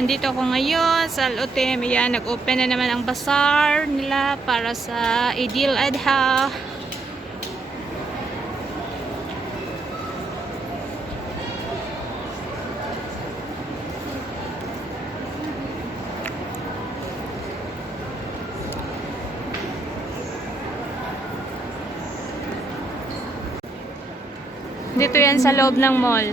Andito ako ngayon sa Al-Utem. Ayan, nag-open na naman ang bazaar nila para sa Idil Adha. Dito yan sa loob ng mall.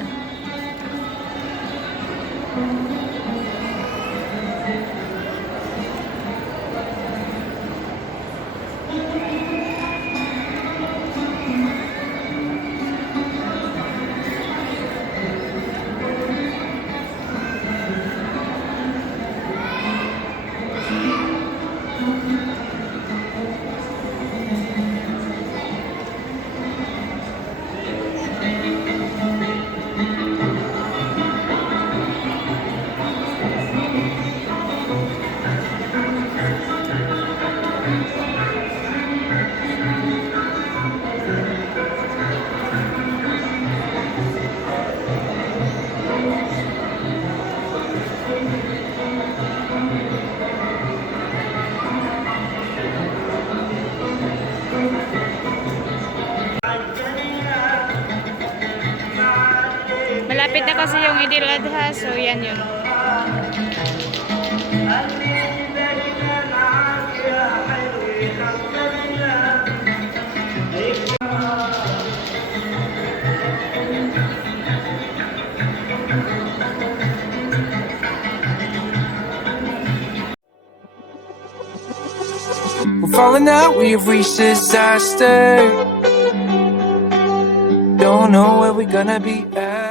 Malapit na kasi yung Idil Adha, so yan yun. We're falling out, we've reached disaster. Don't know where we're gonna be at.